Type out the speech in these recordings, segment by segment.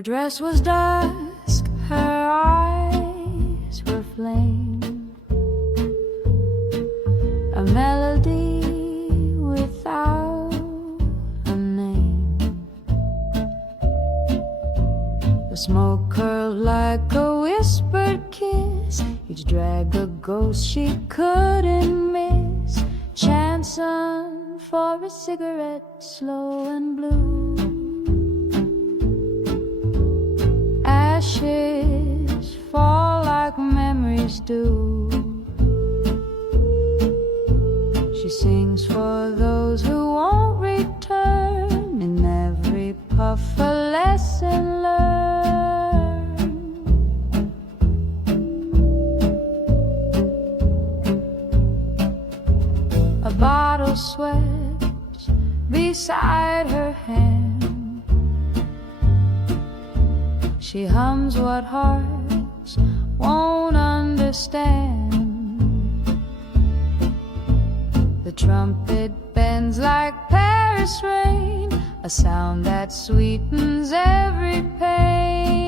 Her dress was dusk, her eyes were flame, a melody without a name. The smoke curled like a whispered kiss, each drag a ghost she couldn't miss, chancing for a cigarette, slow and blue. Ashes fall like memories do. She sings for those who won't return, in every puff a lesson learned. A bottle swept beside her hand. She hums what hearts won't understand. The trumpet bends like Paris rain, a sound that sweetens every pain.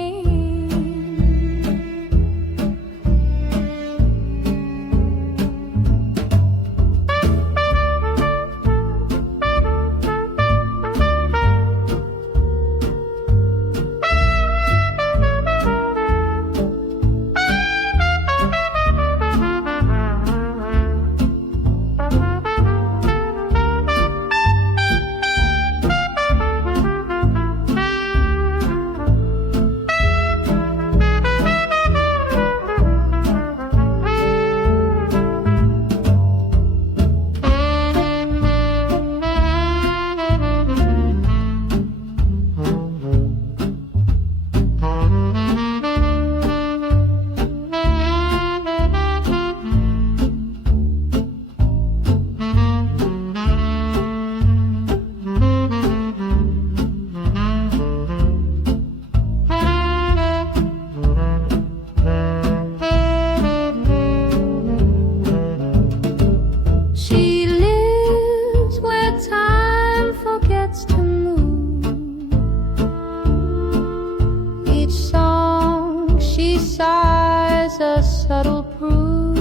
Subtle proof,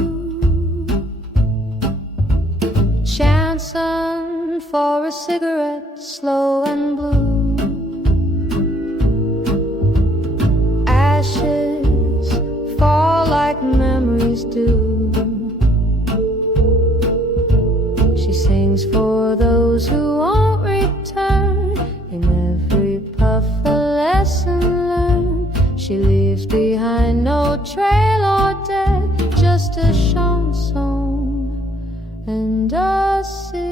chancing for a cigarette, slow and blue. Ashes fall like memories do. She sings for those who won't return, in every puff a lesson learned. She leaves behind no trail or debt, just a chanson and a cigarette.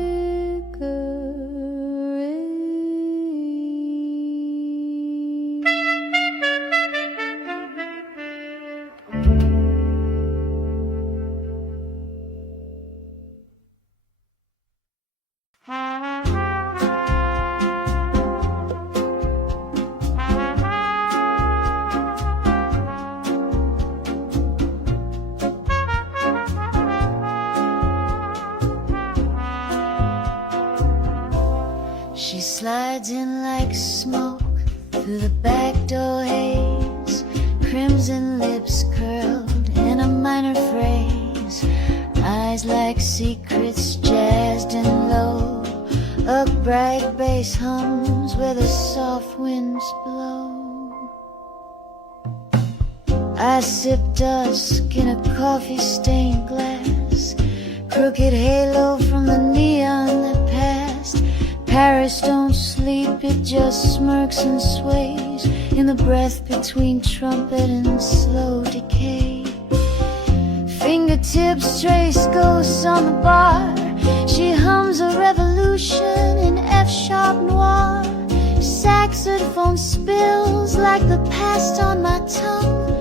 She slides in like smoke through the back door haze, crimson lips curled in a minor phrase, eyes like secrets jazzed and low, a bright bass hums where the soft winds blow. I sip dusk in a coffee-stained glass, crooked halo from the neon that passed. Paris don't sleep, it just smirks and sways in the breath between trumpet and slow decay. Fingertips trace ghosts on the bar. She hums a revolution in F-sharp noir. Saxophone spills like the past on my tongue,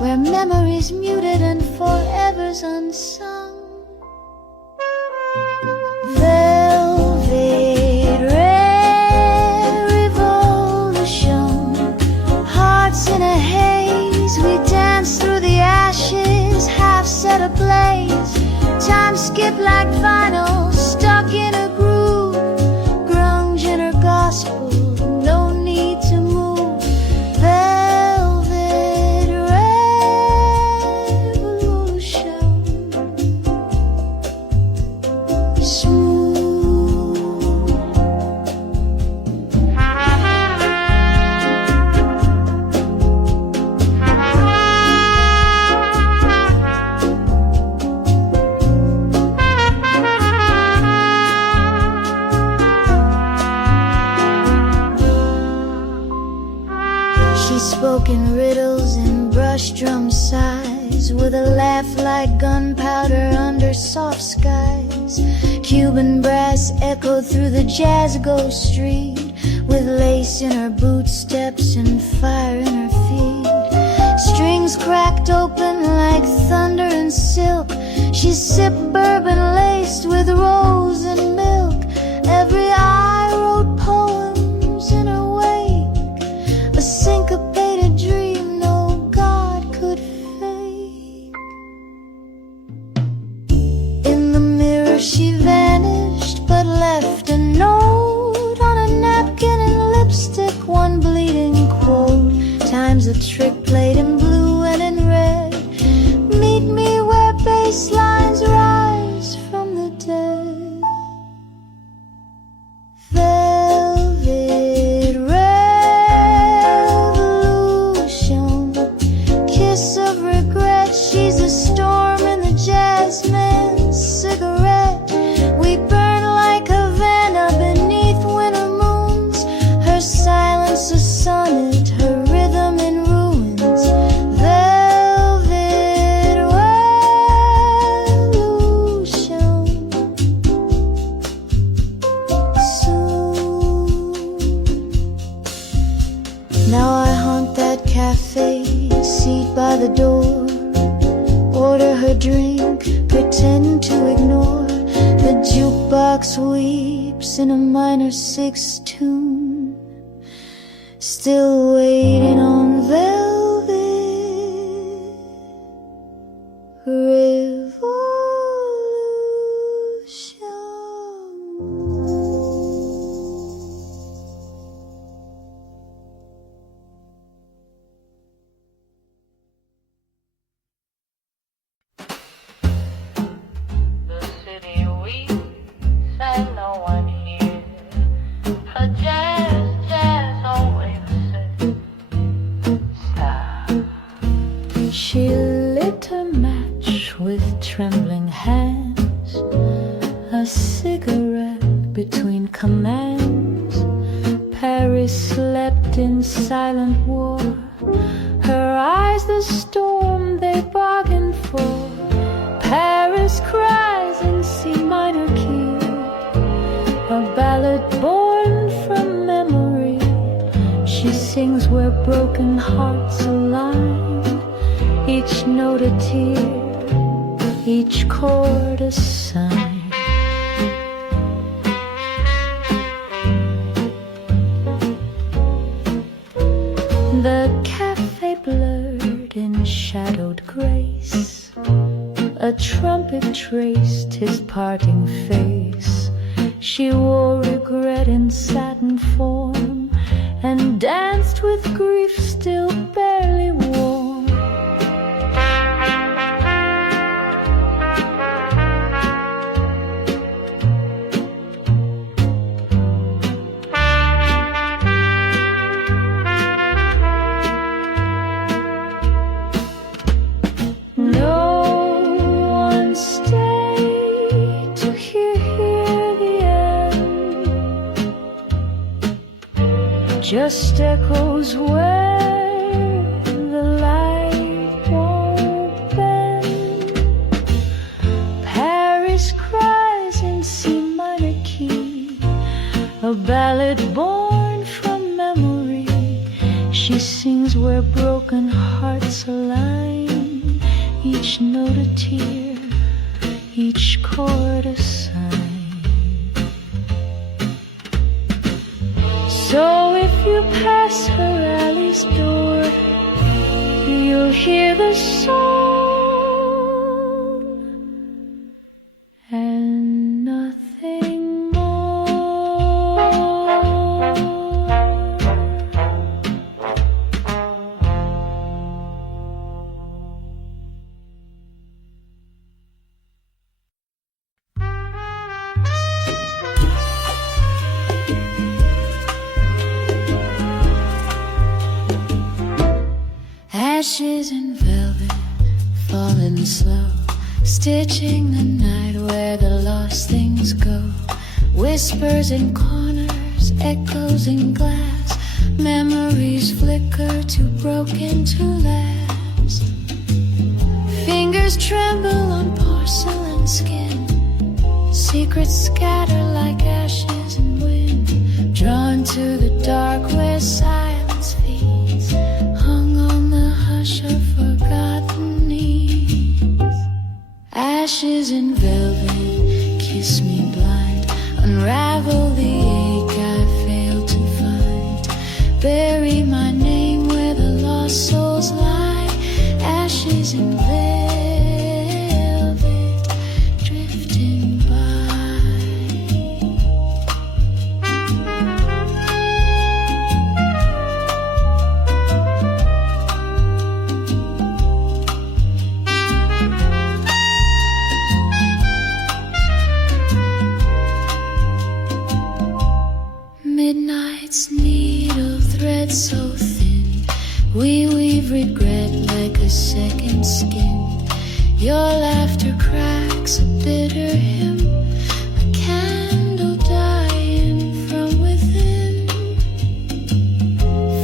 where memory's muted and forever's unsung. Velvet red revolution, hearts in a haze. We dance through the ashes, half set ablaze. Time skip like vinyl, stuck in a groove. Grunge in her gospel, no need to move. smooth. She spoke in riddles and brush drum sighs, with a laugh like gunpowder under soft skies. Cuban brass echoed through the jazz ghost street, with lace in her boot steps and fire in her feet. Strings cracked open like thunder and silk. She sipped bourbon laced with rose and milk. Every eye wrote poems in her wake, a syncopated dream no God could fake. In the mirror she vanished, but left a note on a napkin and lipstick, one bleeding quote. Time's a trick played in blue and in red. Meet me where bass lines rise from the dead. Velvet revolution, kiss of regret. She's a storm in the jazz man's cigarette. We burn like Havana beneath winter moons. Her silence a sonnet, her rhythm in ruins. Velvet revolution. Now I haunt that cafe, seat by the door. Order her drink, pretend to ignore. The jukebox weeps in a minor sixth tune, still waiting on velvet revolution. The city weeps and no one hears her jazz, jazz always says stop. She lit a match with trembling hands, a cigarette between commands. Paris slept in silent war, her eyes the storm they bargained for. Paris cries in C minor key, a ballad born from memory. She sings where broken hearts align, each note a tear, each chord a sign. The cafe blurred in shadowed grace, a trumpet traced his parting face. She wore regret in satin form, and danced with grief still barely warm. Just echoes where the light won't bend. Paris cries in C minor key, a ballad born from memory. She sings where broken hearts align, each note a tear, each chord a sign. So if you pass her alley's door, you'll hear the song and nothing more. Ashes and velvet, falling slow, stitching the night where the lost things go. Whispers in corners, echoes in glass, memories flicker too broken to last. Fingers tremble on porcelain skin, secrets scatter like ashes in wind, drawn to the dark where silence feeds, hung on the hush of forgotten needs. Ashes and velvet, kiss me blind, unravel the ache I failed to find, bury my name where the lost souls lie. Ashes and velvet, drifting by. Midnight's needle thread so thin, we weave regret like a second skin. Your laughter cracks a bitter hymn, a candle dying from within.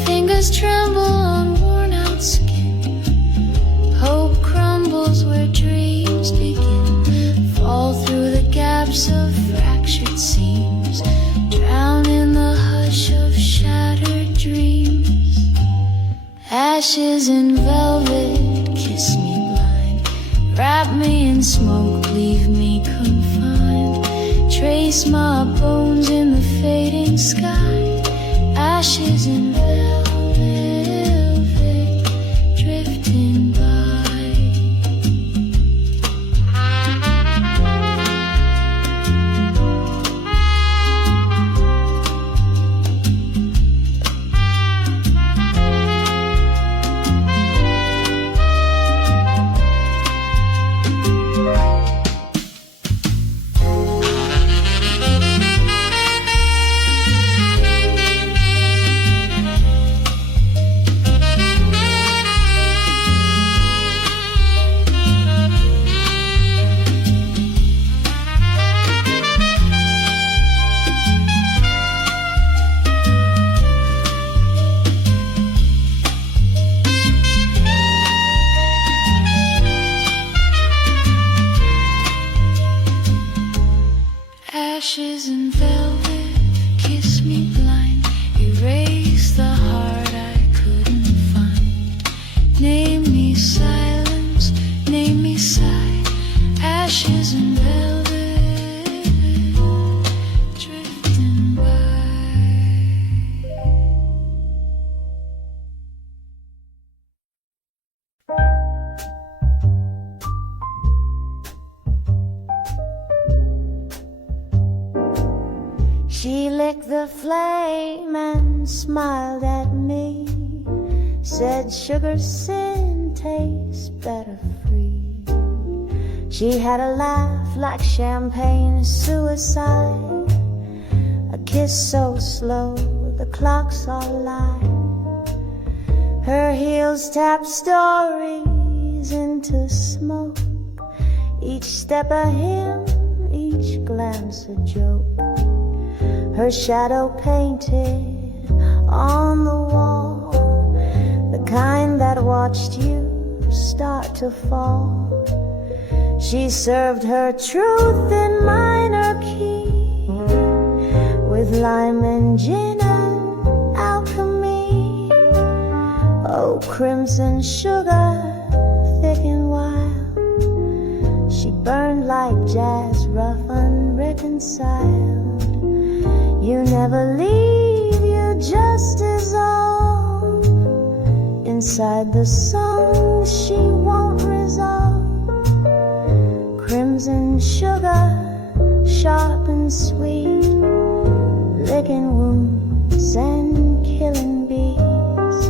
Fingers tremble on worn out skin, hope crumbles where dreams begin, fall through the gaps of fractured seams, drown in the hush of shattered dreams. Ashes and velvet, kiss me blind, wrap me in smoke, leave me confined, trace my bones in the fading sky. Ashes and velvet, drifting by. Ashes and velvet, kiss me blind, erase the heart I couldn't find. Name me silence, name me sigh. Ashes and velvet, drifting by. She licked the flame and smiled at me, said sugar's sin tastes better free. She had a laugh like champagne suicide, a kiss so slow the clocks all lie. Her heels tapped stories into smoke, each step a hymn, each glance a joke. Her shadow painted on the wall, the kind that watched you start to fall. She served her truth in minor key, with lime and gin and alchemy. Oh, crimson sugar, thick and wild, she burned like jazz, rough, unreconciled. You never leave, you just dissolve inside the song she won't resolve. Crimson sugar, sharp and sweet, licking wounds and killing bees.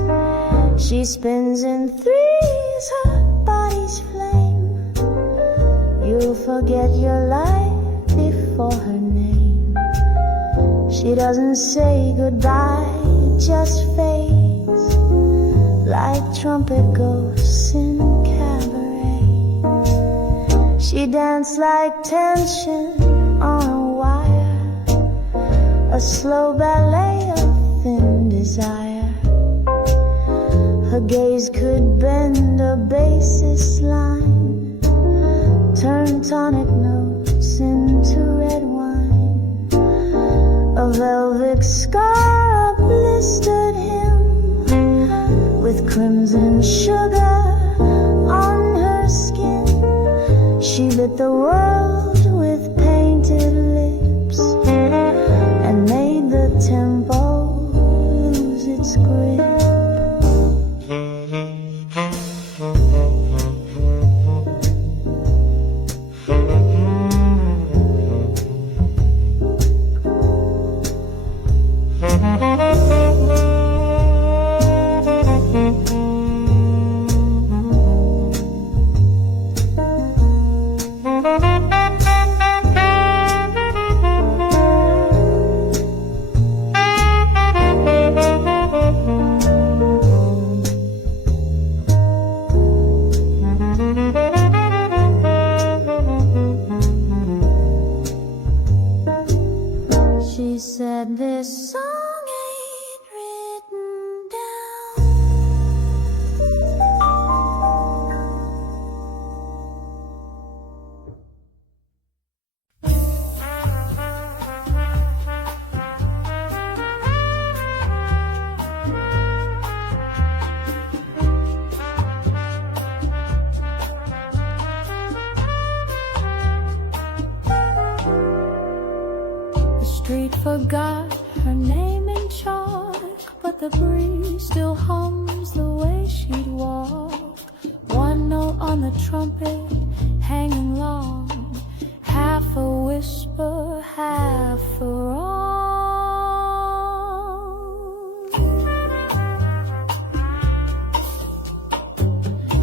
She spins in threes, her body's flame. You'll forget your life before her name. She doesn't say goodbye, it just fades like trumpet ghosts in cabaret. She danced like tension on a wire, a slow ballet of thin desire. Her gaze could bend a bassist line, turn tonic notes into red wine. A velvet scar blistered him with crimson sugar on her skin. She lit the world with painted lips and made the tempo lose its grip. She said this song ain't written down. The street forgot her name in chalk, but the breeze still hums the way she'd walk. One note on the trumpet hanging long, half a whisper, half a wrong.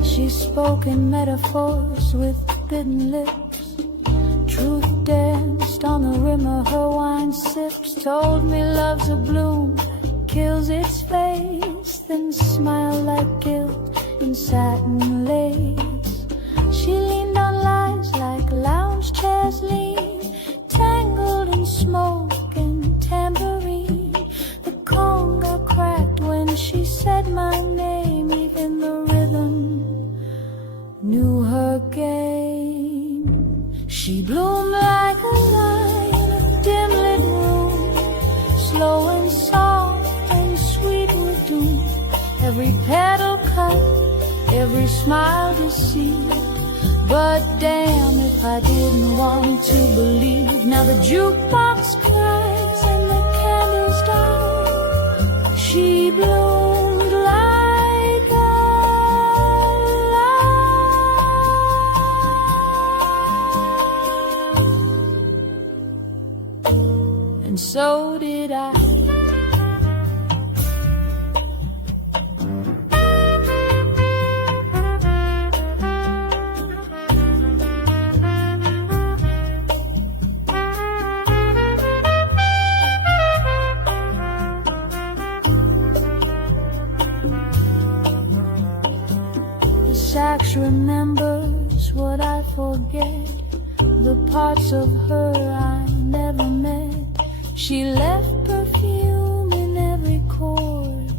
She spoke in metaphors with bitten lips. Truth danced on the rim of her wine sips. Told me love's a bloom, kills its face, then smiled like guilt in satin lace. She leaned on lies like lounge chairs lean, tangled in smoke and tambourine. The conga cracked when she said my name, even the rhythm knew her game. She bloomed like a light in a dim lit room, slow and soft and sweet with doom. Every petal cut, every smile deceived. But damn if I didn't want to believe. Now the jukebox cries and the candles die. She bloomed like a light. And so did I. The sax remembers what I forget, the parts of her I never met. She left perfume in every chord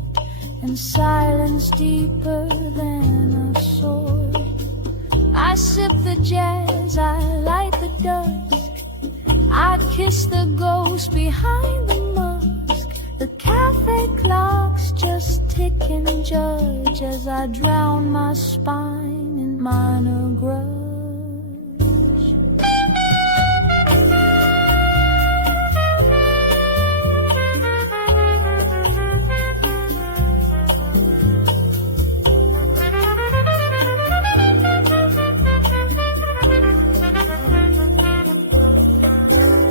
and silence deeper than a sword. I sip the jazz, I light the dusk, I kiss the ghost behind the mask. The cafe clocks just tick and judge as I drown my spine in minor grudge.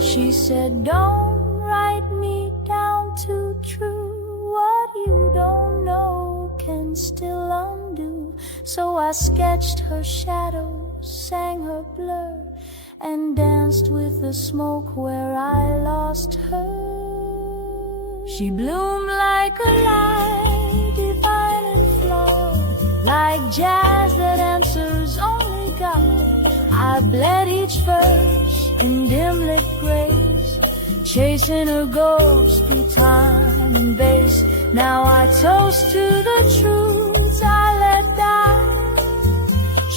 She said, don't write me down too true. What you don't know can still undo. So I sketched her shadow, sang her blur, and danced with the smoke where I lost her. She bloomed like a light, divine and flawed. like jazz that answers only God. I bled each verse in dim lit grace, chasing her ghost through time and bass. Now I toast to the truths I let die.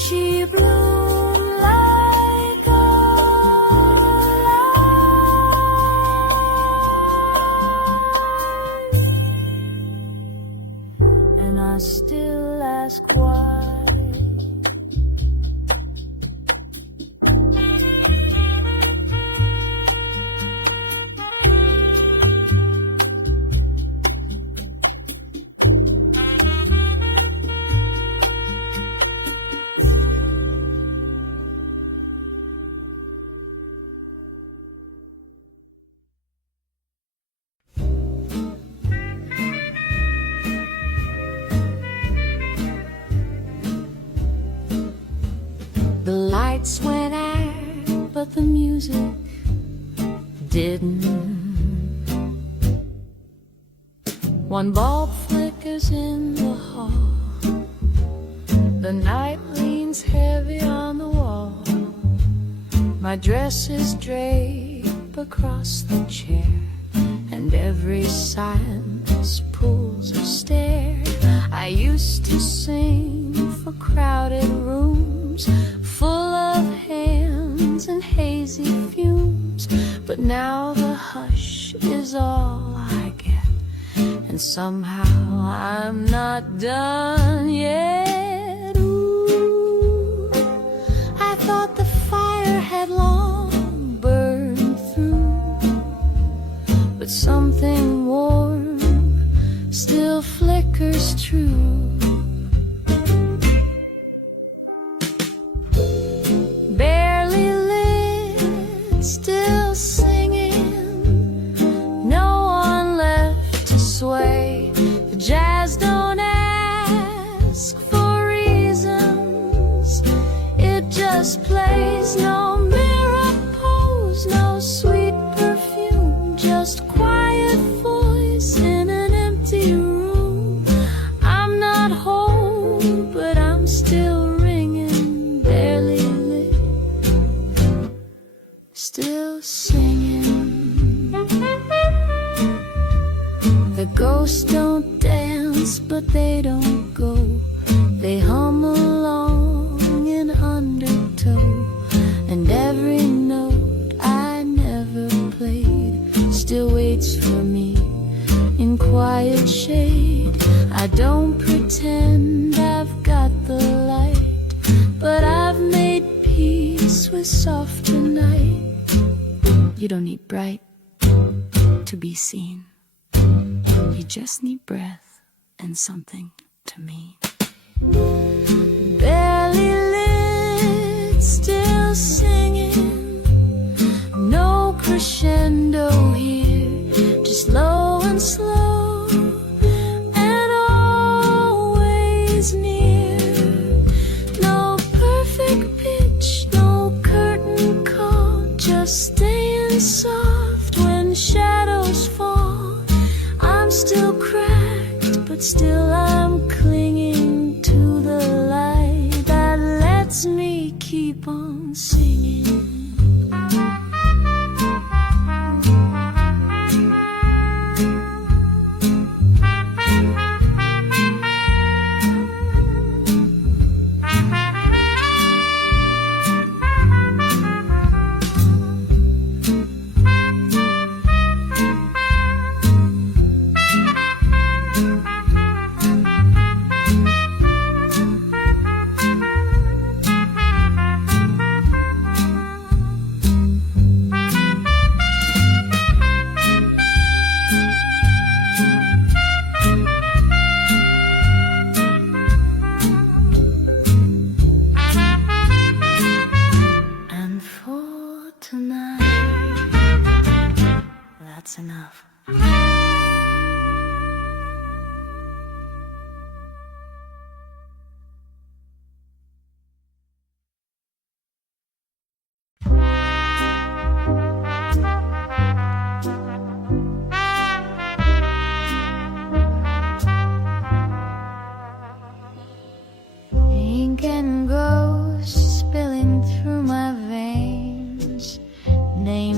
She bloomed like a light, and I still ask why. The lights went out, but the music didn't. One bulb flickers in the hall. The night leans heavy on the wall. My dress is draped across the chair, and every silence pulls a stare. I used to sing for crowded rooms, full of hands and hazy fumes, but now the hush is all I get, and somehow I'm not done yet. Ooh, I thought the fire had long burned through, but something warm still flickers true. Still singing, no one left to sway. The jazz don't ask for reasons, it just plays. No mirror pose, no sweet perfume, just quiet voice in an empty room. I'm not whole, but I'm still ringing, barely lit, still singing. The ghosts don't dance, but they don't go. They hum along in undertow, and every note I never played still waits for me in quiet shade. I don't pretend I've got the light, but I've made peace with softer night. You don't need bright to be seen. You just need breath and something to mean. Barely lit, still singing. No crescendo here, just low and slow, and always near. No perfect pitch, no curtain call, just staying soft when shadows fall. I'm still cracked, but still I'm clinging to the light that lets me keep on singing. That's enough.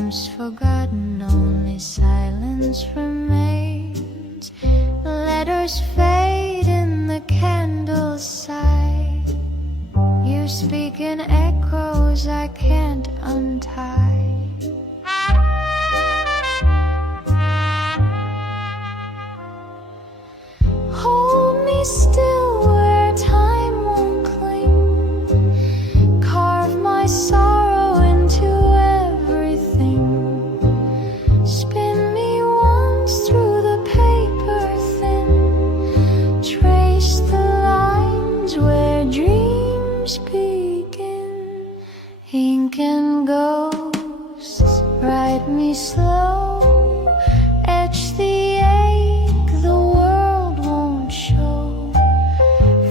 dreams forgotten, only silence remains. Letters fade in the candle's side. You speak in echoes I can't untie. Hold me still where time won't cling. Carve my sorrow into everything. Spin me once through the paper thin. Trace the lines where dreams begin. Ink and ghosts, write me slow. Etch the ache the world won't show.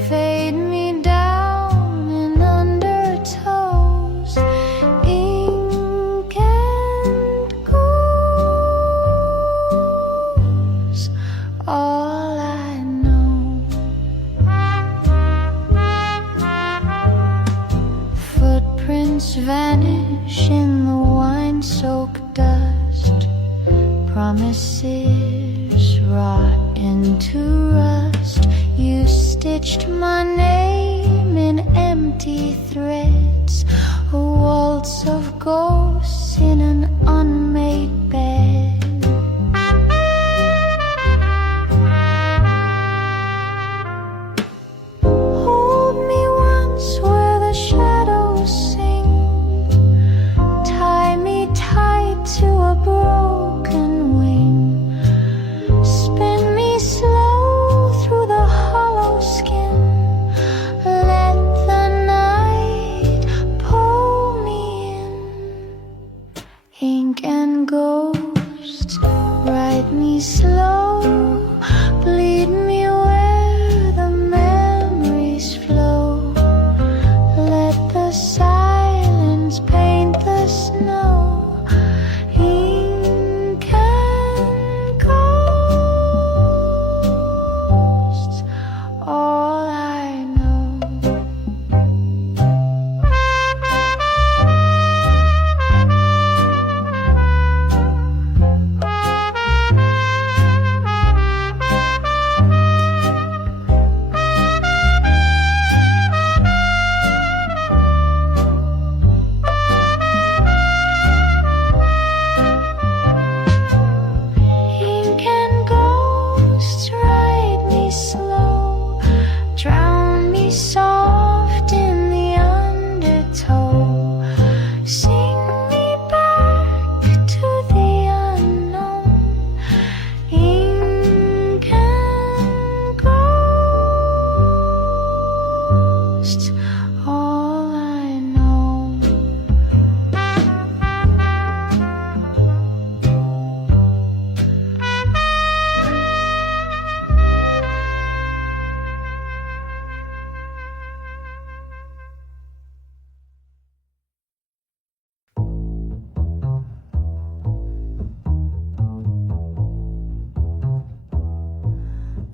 Fade me down in undertows. Ink and ghosts, all I know. Footprints vanish in the wine-soaked dust. Promises rot into rust. You stitched my name in empty threads. A waltz of ghosts in an unmade bed. Hold me once where the shadows sing. Tie me tight to a broken wing. Spin me slow through the hollow skin. Let the night pull me in. Ink and ghosts, write me slow. Bleed me where the memories flow. Let the silence paint the snow. Ink and ghosts, all I know. Ink and ghosts, write me slow. Drown me soft in the undertow. Sing me back to the unknown. Ink and ghosts, all I know.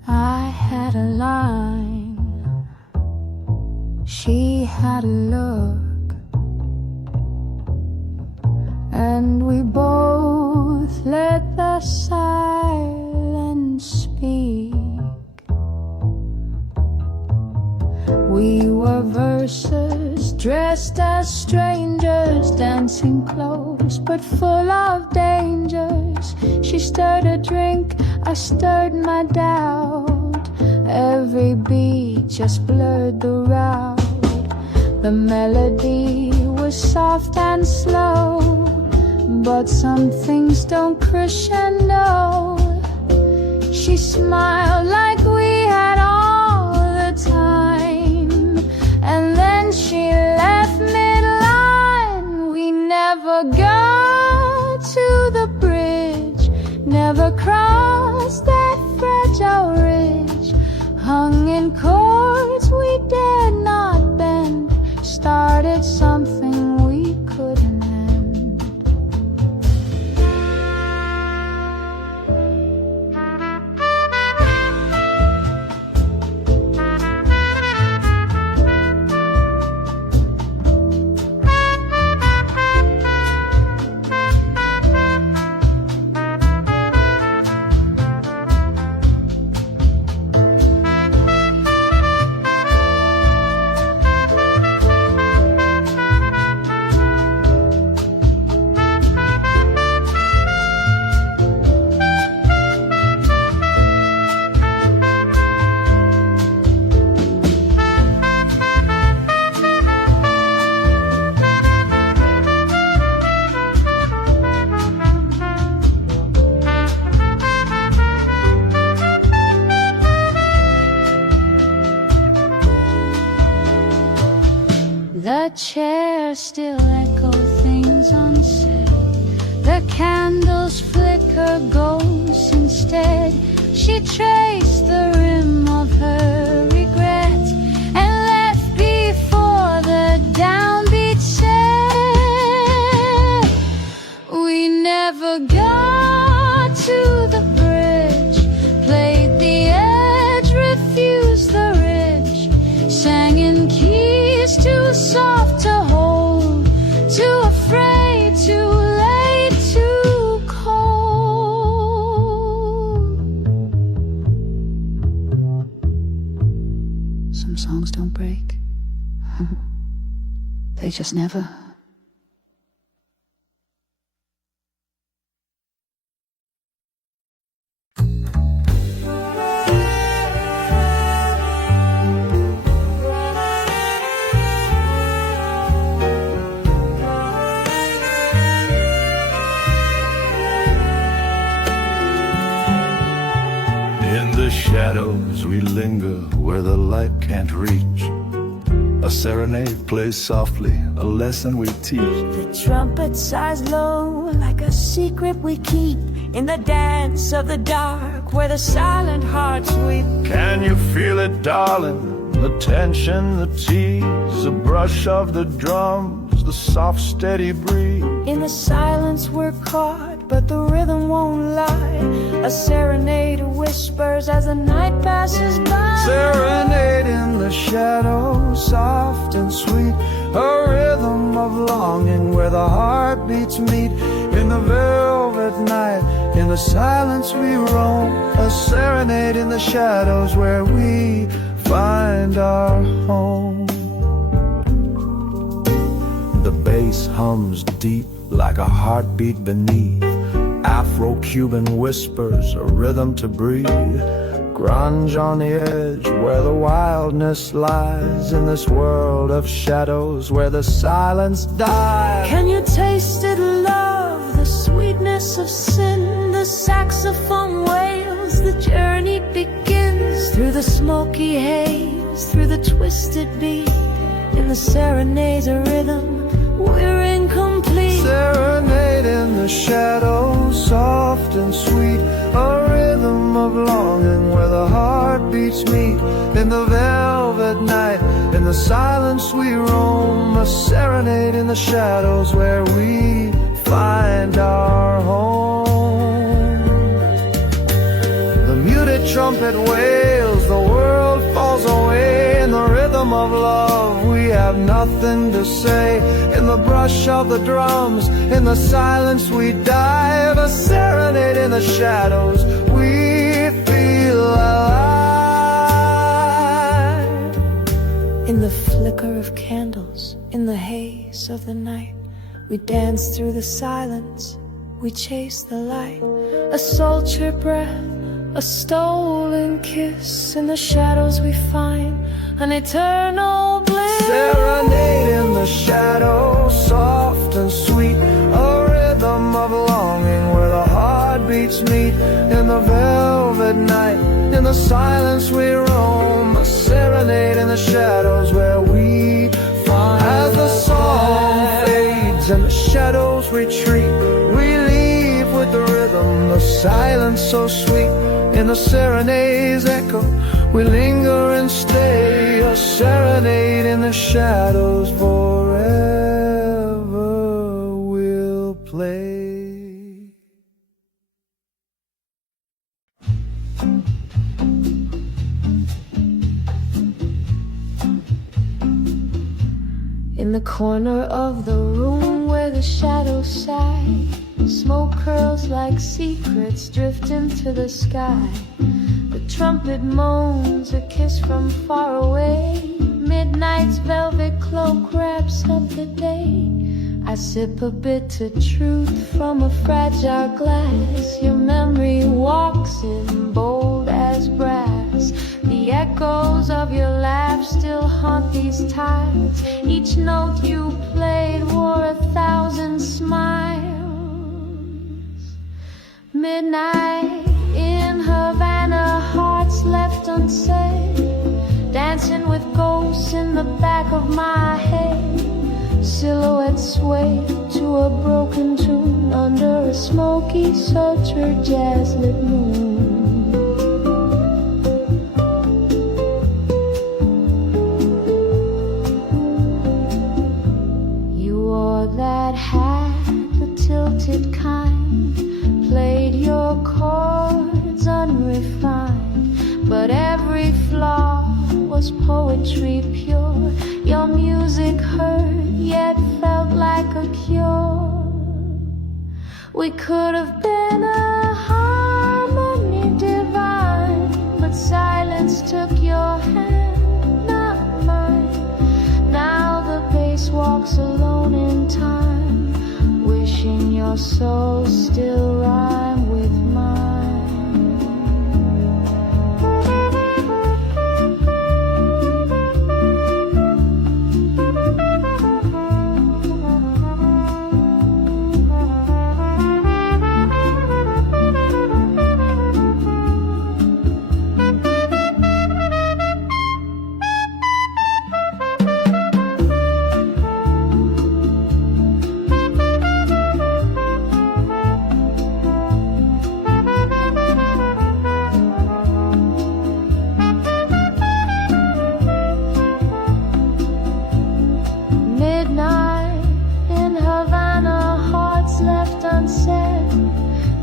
I had a line, she had a look, and we both let the silence speak. We were verses dressed as strangers, dancing close but full of dangers. She stirred a drink, I stirred my doubt. Every beat just blurred the route. The melody was soft and slow, but some things don't crescendo. She smiled like we had all the time, and then she left mid-line. We never got to the bridge, never crossed that fragile ridge. Hung in chords we dared not bend, started something we couldn't end. The candles flicker ghosts instead. She traced the rim of her regret and left before the downbeat said, we never got to the bridge, played the edge, refused the ridge, sang in keys too soft to hold, too afraid, too late, too cold. Some songs don't break. They just never. In the shadows we linger where the light can't reach. A serenade plays softly, a lesson we teach. The trumpet sighs low like a secret we keep in the dance of the dark where the silent hearts weep. Can you feel it, darling? The tension, the tease, the brush of the drums, the soft steady breeze. In the silence we're caught, but the rhythm won't lie. A serenade whispers as the night passes by. Serenade in the shadows, soft and sweet. A rhythm of longing where the heartbeats meet. In the velvet night, in the silence we roam. A serenade in the shadows where we find our home. The bass hums deep like a heartbeat beneath. Afro-Cuban whispers, a rhythm to breathe. Grunge on the edge where the wildness lies. In this world of shadows where the silence dies. Can you taste it, love? The sweetness of sin. The saxophone wails, the journey begins. Through the smoky haze, through the twisted beat. In the serenade's a rhythm, we're incomplete. Serenade in the shadows, soft and sweet. A rhythm of longing where the heartbeats meet. In the velvet night, in the silence we roam. A serenade in the shadows where we find our home. The muted trumpet wails, the world falls away. In the rhythm of love we have nothing to say. In the brush of the drums, in the silence we dive. A serenade in the shadows, we feel alive. In the flicker of candles, in the haze of the night, we dance through the silence, we chase the light. A sultry breath, a stolen kiss. In the shadows we find an eternal bliss. Serenade in the shadows, soft and sweet. A rhythm of longing where the heartbeats meet. In the velvet night, in the silence we roam. A serenade in the shadows where we find. As the song fades and the shadows retreat, we leave with the rhythm, the silence so sweet. In the serenade's echo we linger and stay. A serenade in the shadows forever will play. In the corner of the room where the shadows sigh, smoke curls like secrets drift into the sky. The trumpet moans a kiss from far away. Midnight's velvet cloak wraps up the day. I sip a bitter truth from a fragile glass. Your memory walks in bold as brass. The echoes of your laugh still haunt these tides. Each note you played wore 1,000 smiles. Midnight in Havana, hearts left unsaid, dancing with ghosts in the back of my head. Silhouettes sway to a broken tune under a smoky, sultry, jazz-lit moon. You wore that hat, the tilted kind, played your chords unrefined, but every flaw was poetry pure. Your music hurt, yet felt like a cure. We could have been a harmony divine, but silence took your hand, not mine. Now the bass walks alone in time, wishing your soul still rhymed with mine.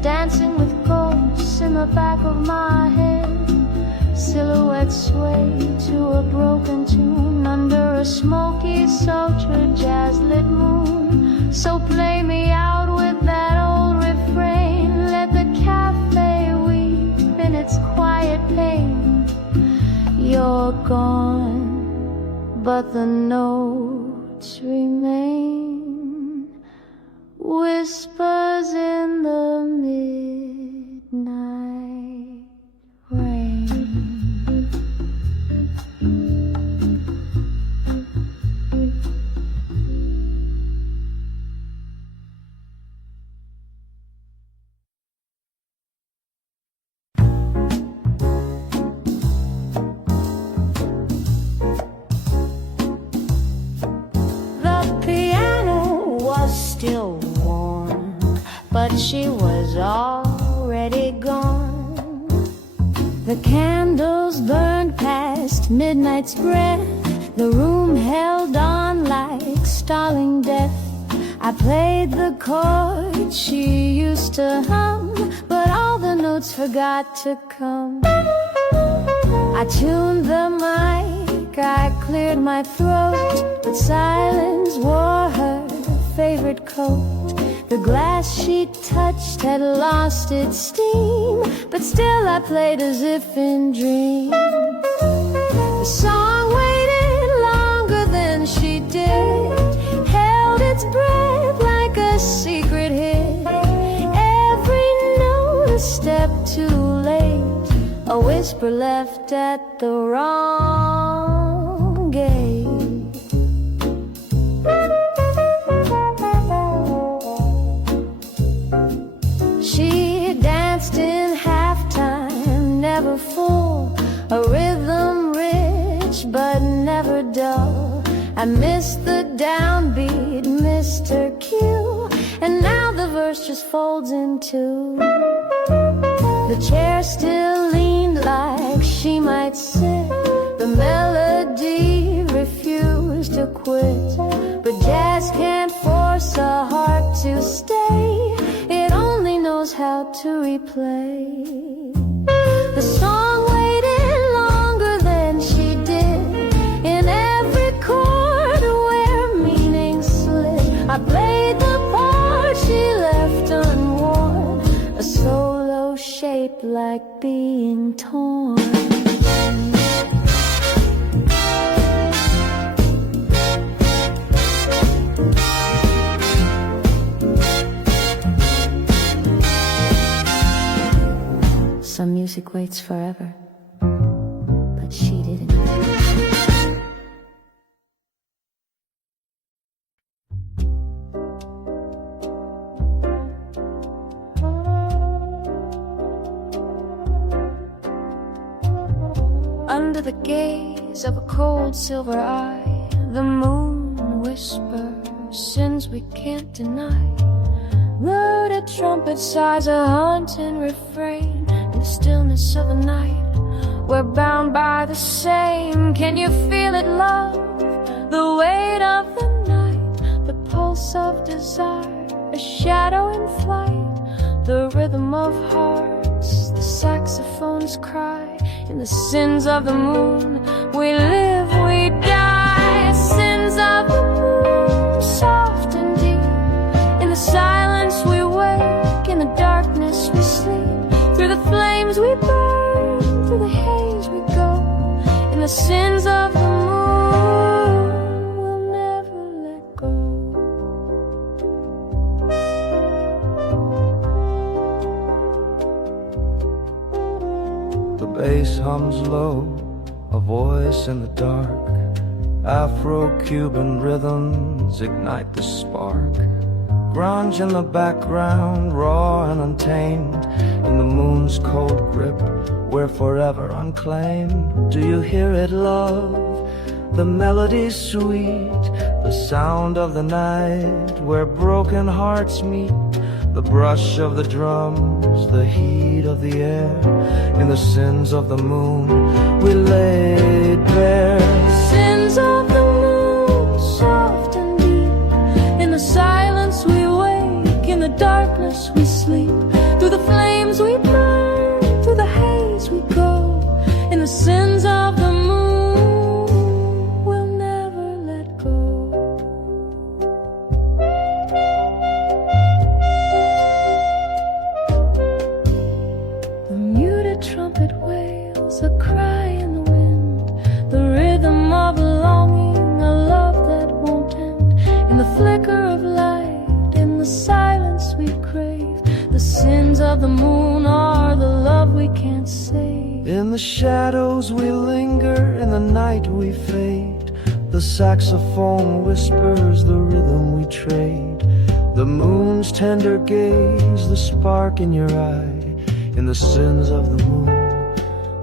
Dancing with ghosts in the back of my head. Silhouettes sway to a broken tune under a smoky, sultry, jazz-lit moon. So play me out with that old refrain. Let the cafe weep in its quiet pain. You're gone, but the notes remain. Whispers in the midnight rain. The piano was still warm, but she was already gone. The candles burned past midnight's breath. The room held on like stalling death. I played the chords she used to hum, but all the notes forgot to come. I tuned the mic, I cleared my throat, but silence wore her favorite coat. The glass she touched had lost its steam, but still I played as if in dream. The song waited longer than she did, held its breath like a secret hit. Every note a step too late, a whisper left at the wrong gate. She danced in halftime, never full, a rhythm rich but never dull. I missed the downbeat, missed her cue, and now the verse just folds in two. The chair still leaned like she might sit, the melody refused to quit. But jazz can't force a heart to stay, it only knows how to replay. The song waited longer than she did, in every chord where meaning slid. I played the part she left unworn, a solo shaped like being torn. Some music waits forever, but she didn't. Under the gaze of a cold silver eye, the moon whispers sins we can't deny. Loaded trumpet sighs a haunting refrain. In the stillness of the night, we're bound by the same. Can you feel it, love? The weight of the night, the pulse of desire, a shadow in flight, the rhythm of hearts, the saxophones cry. In the sins of the moon, we live, we die. Sins of the moon, soft and deep. In the silence we wake, in the darkness we sleep. Through the flames we burn, through the haze we go. In the sins of the moon, we'll never let go. The bass hums low, a voice in the dark. Afro-Cuban rhythms ignite the spark. Grunge in the background, raw and untamed. In the moon's cold grip, we're forever unclaimed. Do you hear it, love? The melody's sweet, the sound of the night, where broken hearts meet. The brush of the drums, the heat of the air. In the sins of the moon, we laid bare. Sins of the moon, soft and deep. In the silence we wake, in the darkness we sleep. Through the flames we burn, through the haze we go. In the sins of the moon, we'll never let go. The muted trumpet wails, a cry in the wind, the rhythm of a longing, a love that won't end. In the flicker of light, in the silence we crave, the sins of the moon are the love we can't save. In the shadows we linger, in the night we fade. The saxophone whispers the rhythm we trade. The moon's tender gaze, the spark in your eye. In the sins of the moon,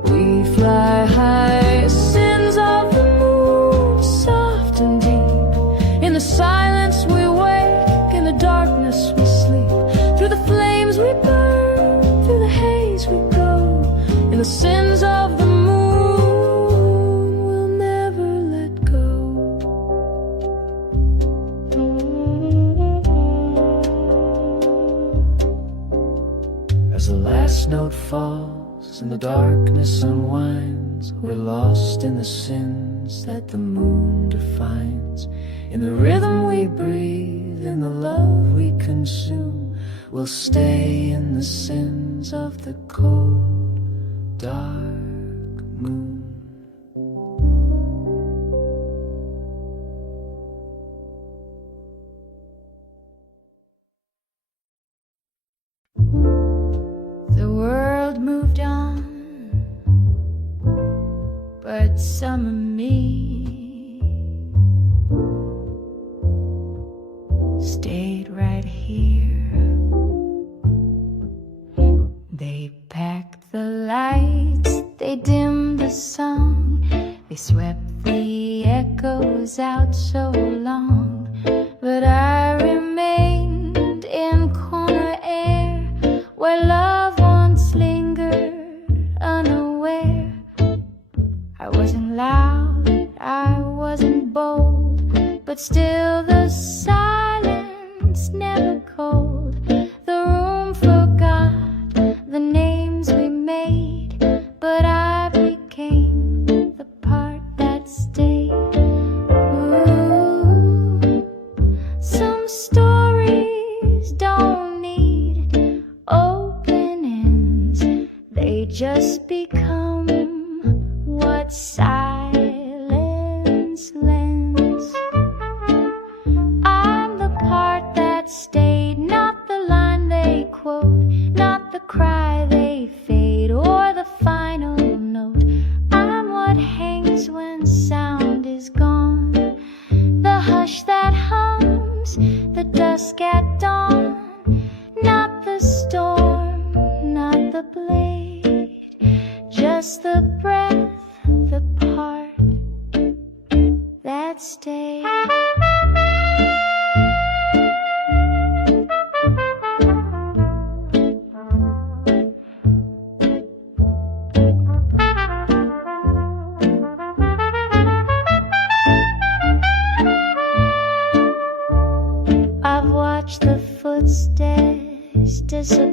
We fly high, sins of the moon, soft and deep. In the silence we wake, in the darkness we sleep. Through the flames we burn, through the haze we go. In the sins of the moon, we'll never let go. as the last note falls and the darkness unwinds, we're lost in the sins that the moon defines. In the rhythm we breathe, in the love we consume, we'll stay in the sins of the cold, dark moon. The world moved on, but some of me stayed right here. They packed the lights, they dimmed the song, they swept the echoes out so long, but I remained in corner air where love once lingered unaware. I wasn't loud, I wasn't bold, but still the silence never cold. The room forgot the names we made, but I became the part that stayed. Ooh, some stories don't need open ends, they just become what silence lends. I'm the part that stayed, not the line they quote, not the cry they fade, or the final note. I'm what hangs when sound is gone, the hush that hums, the dusk at dawn, not the storm, not the blade, just the breath, the part that stayed.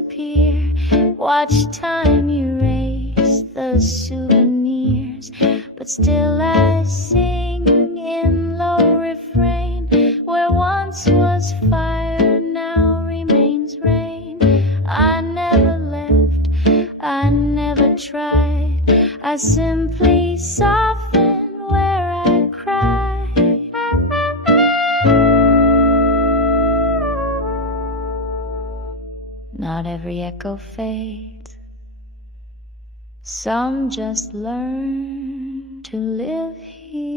disappear. Watch time erase the souvenirs, but still I sing in low refrain. Where once was fire now remains rain. I never left, I never tried, I simply soften where I cried. Not every echo fades, some just learn to live here.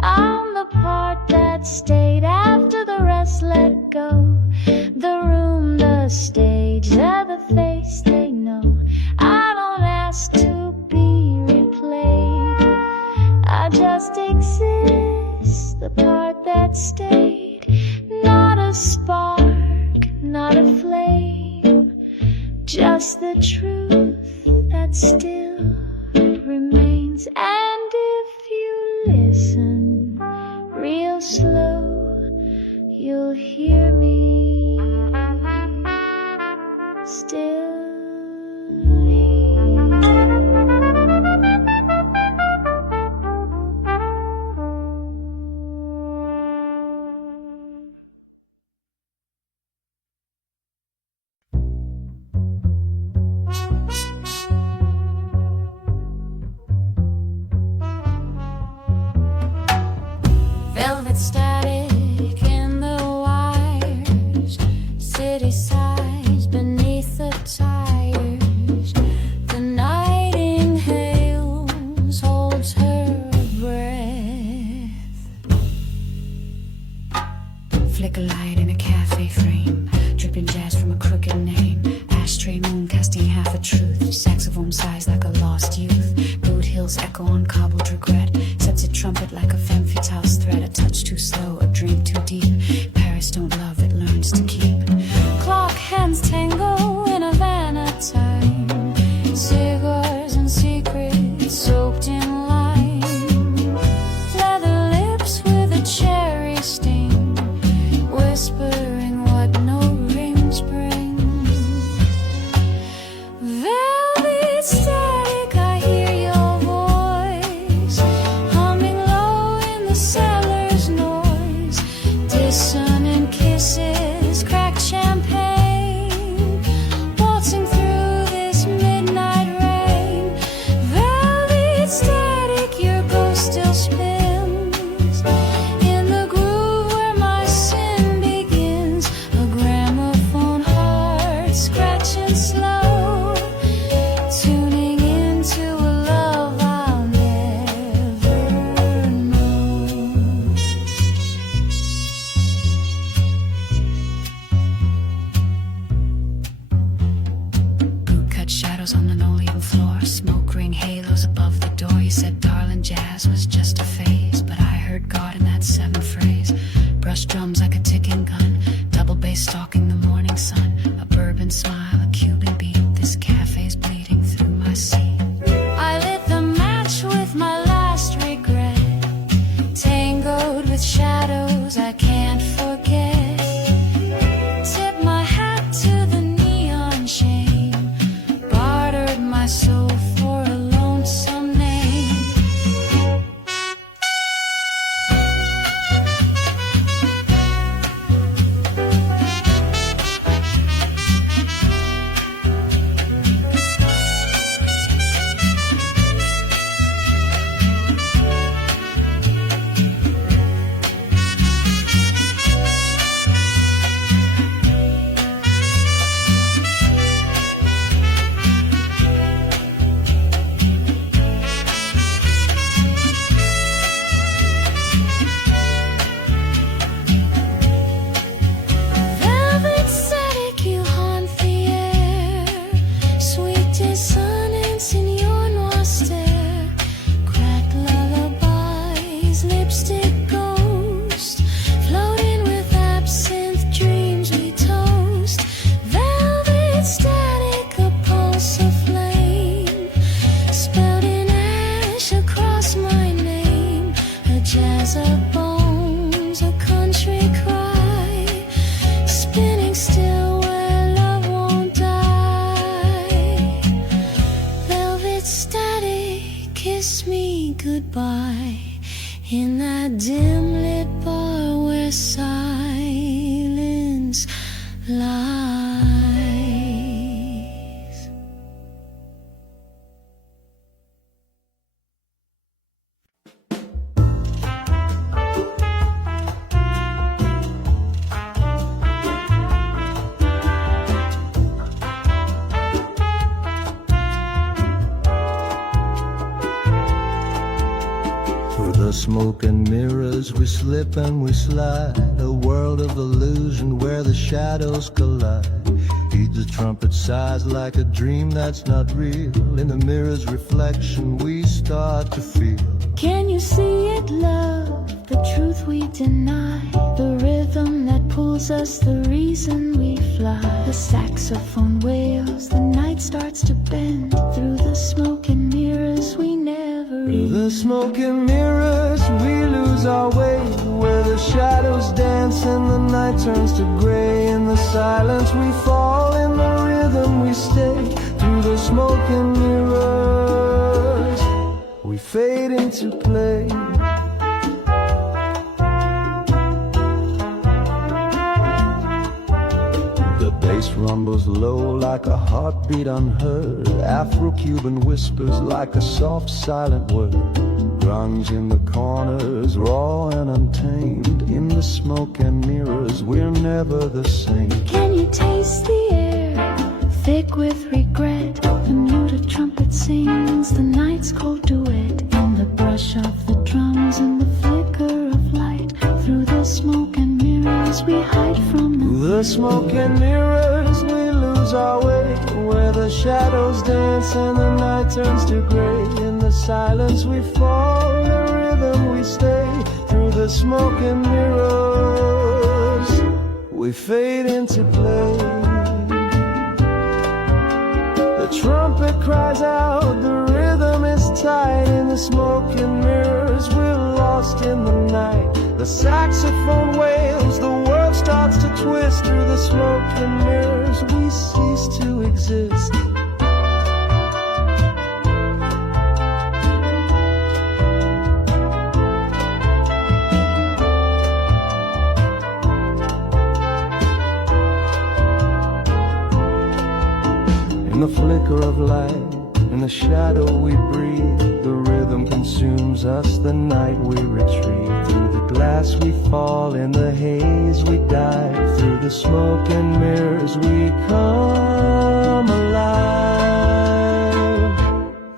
I'm the part that stayed after the rest let go. The room, the stage, they're the face they know. I don't ask to be replayed, I just exist, the part that stayed. Not a spark, not a flame, just the truth that still remains. And if you listen real slow, you'll hear me still Velvet static in the wires, city sighs beneath the tires. The night inhales, holds her breath. Flicker light in a cafe frame, dripping jazz from a crooked name. Ashtray moon casting half a truth, saxophone sighs like a lost youth. Boot hills echo on cobbled regret, sets a trumpet like a femme fatale's threat. A touch too slow, a drink too deep. Paris don't love, it learns to keep. Clock hands tango in Havana time, cigars and secrets soaked in lime. Leather lips with a cherry sting, whispering what no rings bring. Velvet static, I hear your voice, humming low in the cellar's noise. Dissonant kisses, cracked champagne, waltzing through this midnight rain. Velvet static, your ghost still spins in the groove where my sin begins. A gramophone heart scratching slow, tuning into a love I'll never know. Boot-cut shadows on linoleum floor, smoke ring halos above the door. You said, darling, jazz was just a phase, but I heard God in that seventh phrase. Brush drums like a ticking gun, double bass stalking the morning sun. A bourbon smile, a Cuban beat, this cafe's bleeding through my seat. I lit the match with my last regret, tangled with shadows I can't forget. Tip my hat to the neon shame, bartered my soul for a lonesome name. lies. Through the smoke and mirrors we slip and we slide, a world of illusion where the shadows collide. Heed the trumpet sighs like a dream that's not real. In the mirror's reflection we start to feel. Can you see it, love? The truth we deny, the rhythm that pulls us, the reason we fly. The saxophone wails, the night starts to bend. Through the smoke and mirrors we never Through end. the smoke and mirrors we lose our way, where the shadows dance and the night turns to gray. In the silence we fall, in the rhythm we stay. Through the smoke and mirrors we fade into play. The bass rumbles low like a heartbeat unheard. Afro-Cuban whispers like a soft silent word. Grunge in the corners, raw and untamed. In the smoke and mirrors we're never the same. Can you taste the air, thick with regret? The muted trumpet sings the night's cold duet. In the brush of the drums and the flicker of light. Through the smoke and mirrors we hide from the Through the smoke and mirrors we lose our way, where the shadows dance and the night turns to gray. In the silence we fall, in the rhythm we stay. Through the smoke and mirrors we fade into play. The trumpet cries out, the rhythm is tight. In the smoke and mirrors we're lost in the night. The saxophone wails, the world starts to twist. Through the smoke and mirrors we cease to exist. In the flicker of light, in the shadow we breathe. The rhythm consumes us, the night we retreat. Through the glass we fall, in the haze we dive. Through the smoke and mirrors we come alive.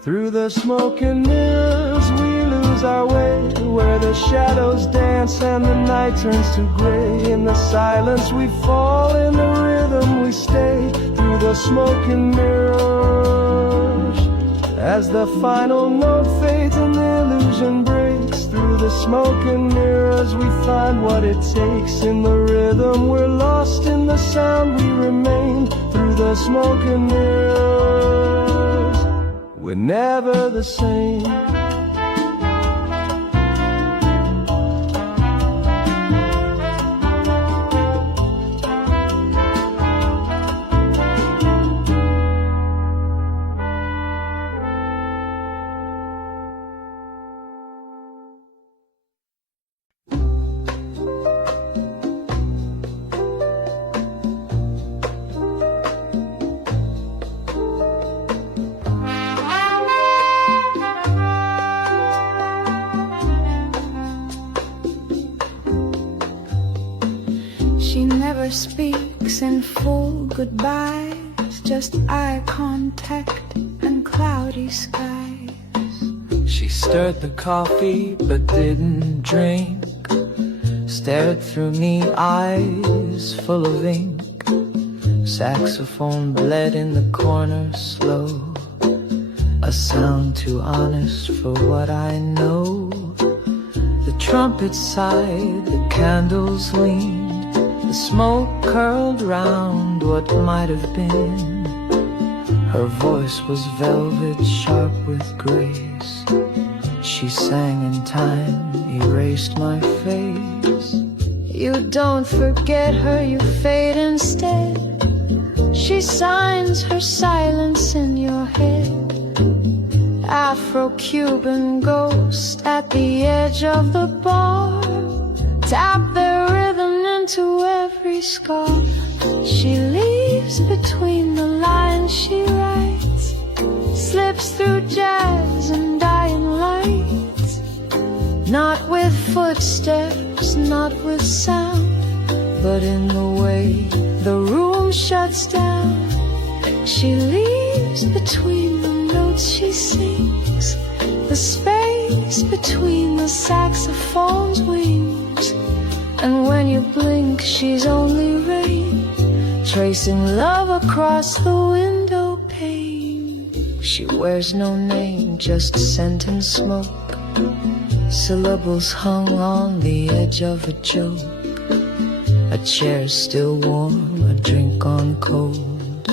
Through the smoke and mirrors we lose our way, where the shadows dance and the night turns to gray. In the silence we fall, in the rhythm we stay. Through the smoke and mirrors, as the final note fades and the illusion breaks. Through the smoke and mirrors we find what it takes. In the rhythm we're lost, in the sound we remain. Through the smoke and mirrors we're never the same. She never speaks in full goodbyes, just eye contact and cloudy skies. She stirred the coffee but didn't drink, stared through neat eyes full of ink. Saxophone bled in the corner slow, a sound too honest for what I know. The trumpet sighed, the candles leaned, the smoke curled round what might have been. Her voice was velvet sharp with grace. She sang in time, erased my face. You don't forget her, you fade instead. She signs her silence in your head. Afro-Cuban ghost at the edge of the bar, tap their rhythm into every scar. She leaves between the lines she writes, slips through jazz and dying lights. Not with footsteps, not with sound, but in the way the room shuts down. She leaves between the notes she sings, the space between the saxophone's wings. And when you blink, she's only rain, tracing love across the window pane. She wears no name, just scent and smoke, syllables hung on the edge of a joke. A chair still warm, a drink on cold,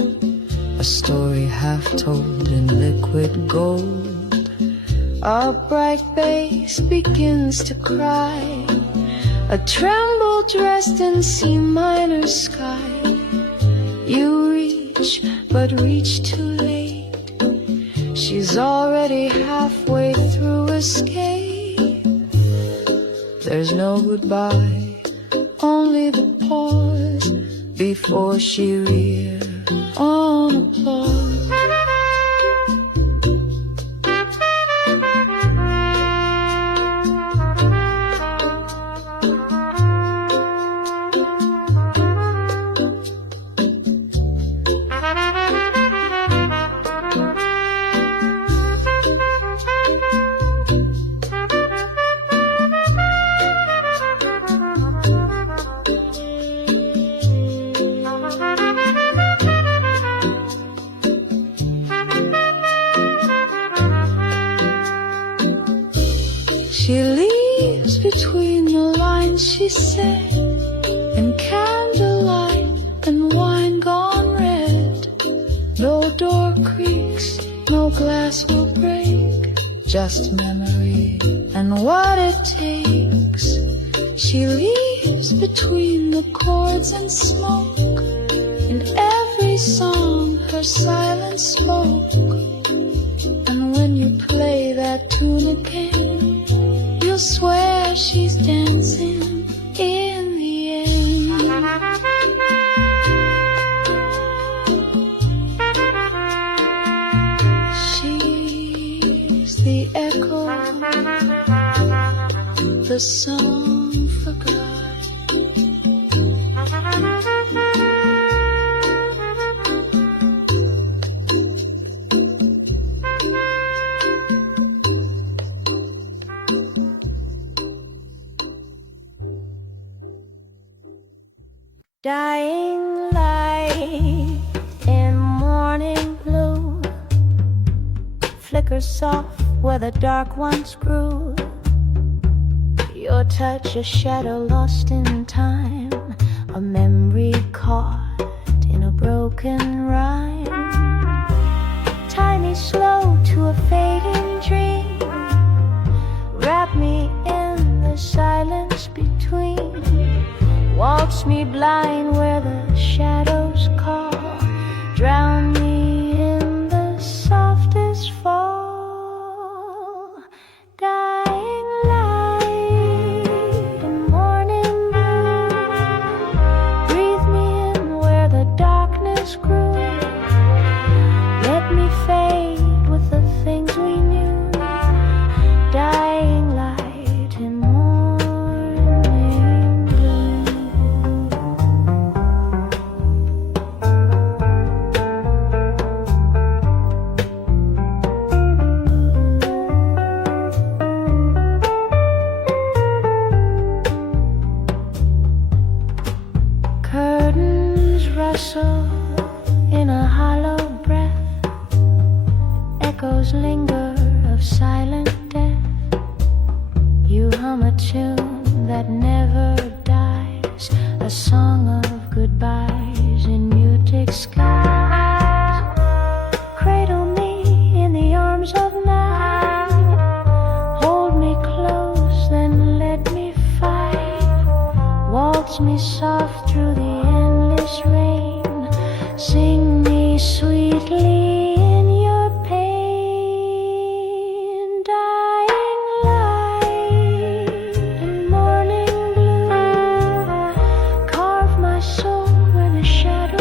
a story half told in liquid gold. A bright bass begins to cry, a tremble dressed in C minor sky. You reach, but reach too late. She's already halfway through escape. There's no goodbye, only the pause before she rear on applause. She leaves between the lines she said, and candlelight and wine gone red. No door creaks, no glass will break, just memory and what it takes. She leaves between the chords and smoke, in every song her silence spoke. And when you play that tune again, you'll swear she's dancing in the end. She's the echo, the song forgot. Dying light in morning blue, flickers soft where the dark once grew. Your touch, a shadow lost in time, a memory caught in a broken rhyme. Tie me slow to a fading dream, wrap me in the silence between. Waltz me blind where the shadows call, drown me in the softest fall. Dying light in morning blue, breathe me in where the darkness grew. Let me fade with the things we knew. Dying light in morning blue. Curtains rustle in a hollow breath, echoes linger of silent death. You hum a tune that never dies, a song of goodbyes in muted skies. Cradle me in the arms of night, hold me close, then let me fight. Waltz me soft through the endless rain, sing me sweetly in your pain. Dying light in morning blue, carve my soul where the shadows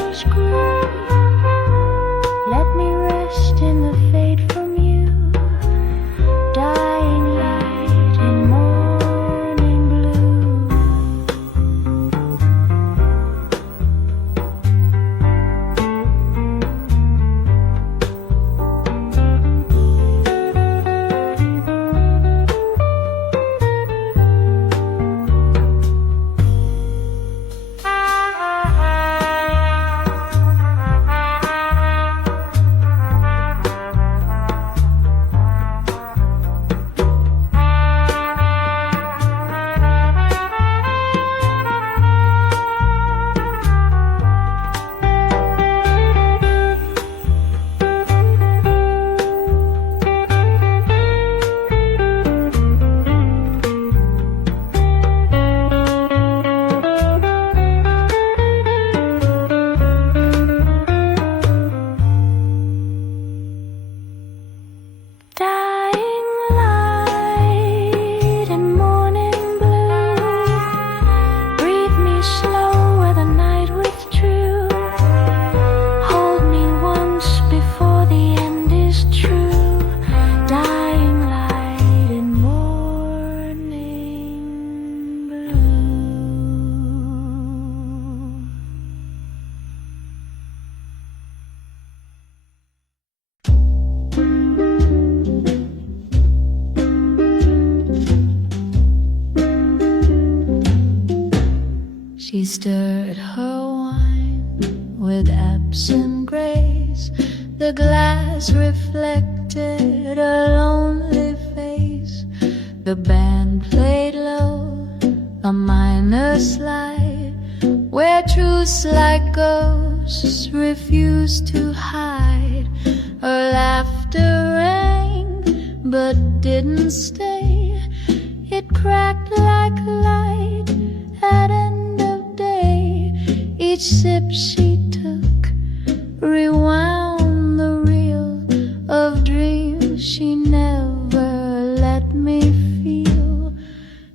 stirred her wine with absent grace. The glass reflected a lonely face. The band played low, a minor slide, where truths like ghosts refuse to hide. Her laughter rang, but didn't stay. It cracked like light at end of day. Each sip she took rewound the reel of dreams she never let me feel.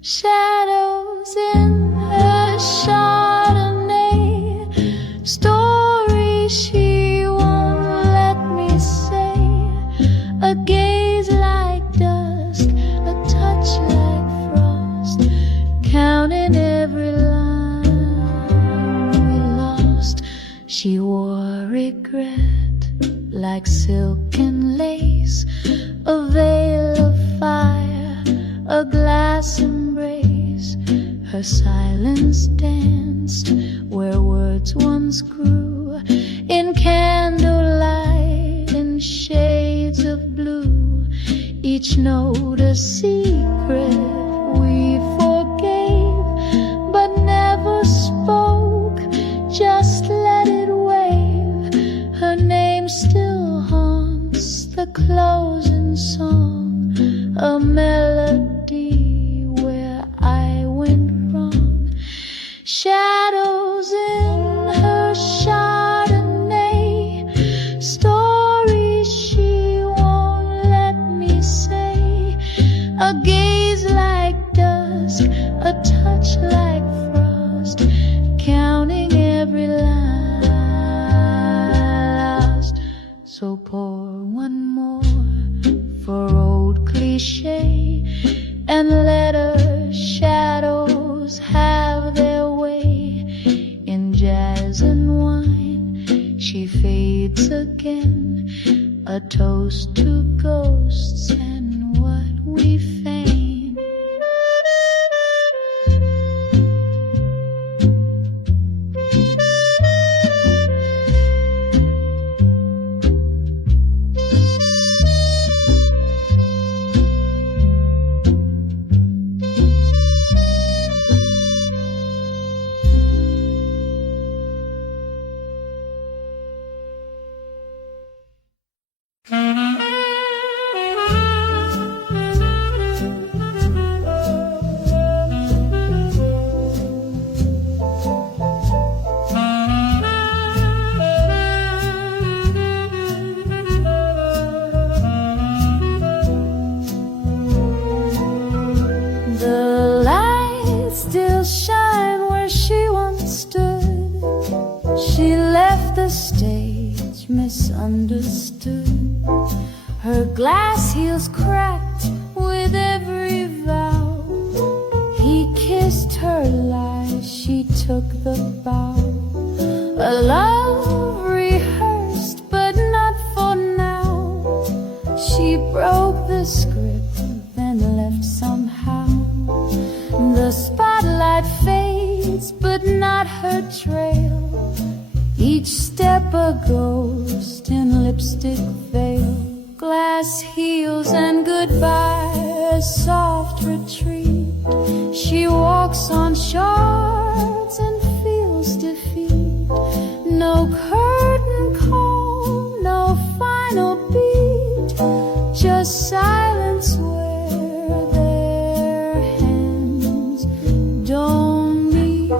Shadows in her Chardonnay, stories she won't let me say. A gaze like dusk, a touch like frost, counting every line we lost. She wore regret like silk and lace, a veil of fire, a glass embrace. Her silence danced where words once grew, in candlelight, in shades of blue. Each note a secret we forgave, but never spoke, just let it wave. Her name still haunts the closing song, a melody where I went wrong. Shadows in her Chardonnay, stories she won't let me say. A gaze like dusk, a touch like frost, counting every line lost. So pour one more for old cliche, and let her shadows have their way. In jazz and wine she fades again, a toast to ghosts and what we feign. The lights still shine where she once stood. She left the stage misunderstood. Her glass heels cracked with every vow. He kissed her lies, she took the bow. A love rehearsed, but not for now. She broke the script, then left somehow. The spotlight fades, but not her trail. Each step a ghost in lipstick veil. Glass heels and goodbye, a soft retreat. She walks on shards and feels defeat. No curtain call, no final beat, just silence where their hands don't meet.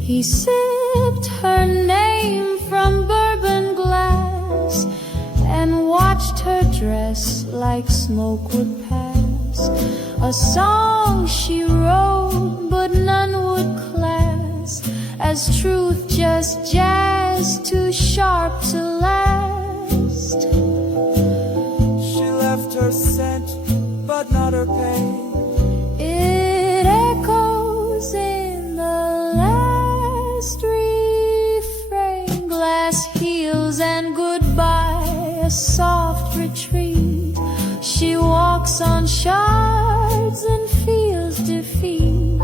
He sipped her name from bourbon glass and watched her dress like smoke would pass. A song she wrote but none would class as truth, just jazz too sharp to last. past. She left her scent, but not her pain. It echoes in the last refrain. Glass heels and goodbye, a soft retreat. She walks on shards and feels defeat.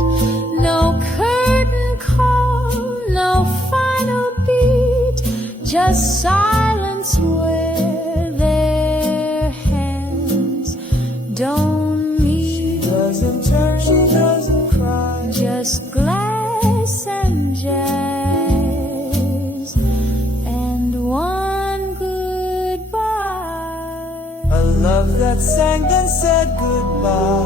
No curtain call, no final beat, just silence where their hands don't meet. Doesn't turn, she doesn't cry. Just glass and jazz and one goodbye. A love that sang and said goodbye.